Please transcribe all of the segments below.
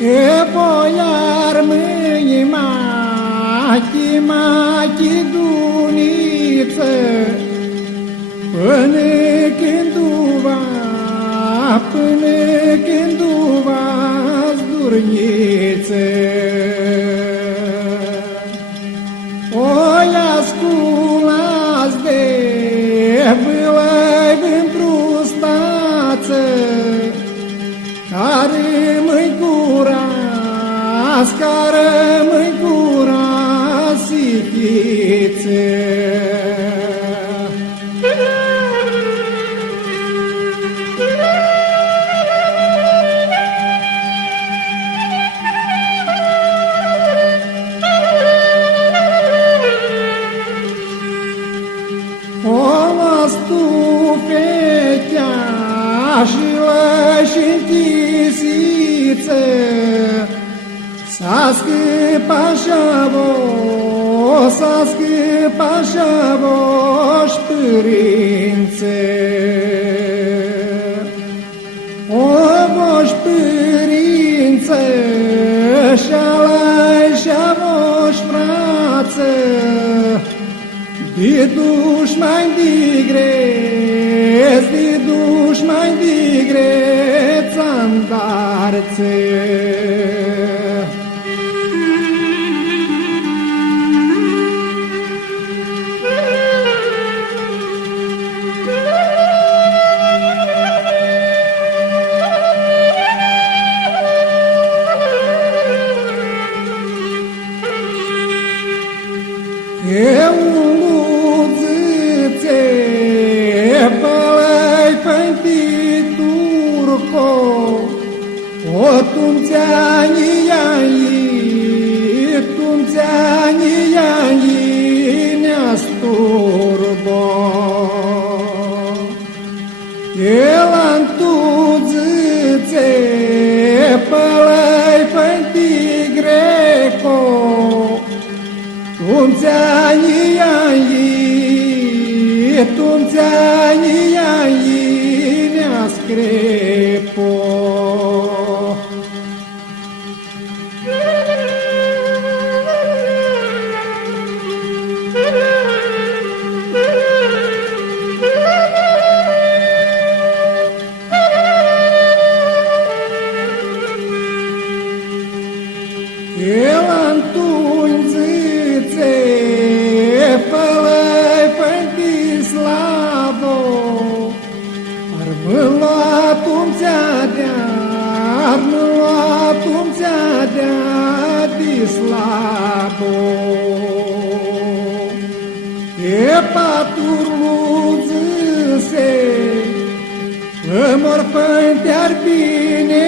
E boiar mâini machi duniță, până când va zdurniță. Oi asculați de bâlăi într-o stață, care măi cura sichițe. Și închisiță, s-a scăpat și-a voș părințe. O voș părințe, și-a voș frață, de dușmani de greț andarțe. Eu ludzățe pălăi pânti turco, o tumțeani ne-asturbo. El antudzățe pălăi pânti greco, tumțeani ne-ascrepo. El antunțățe pălăi pânti slabo, ar mă lua tumțea de-a de slabo. E paturluțăse, mor pânti ar bine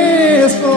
so,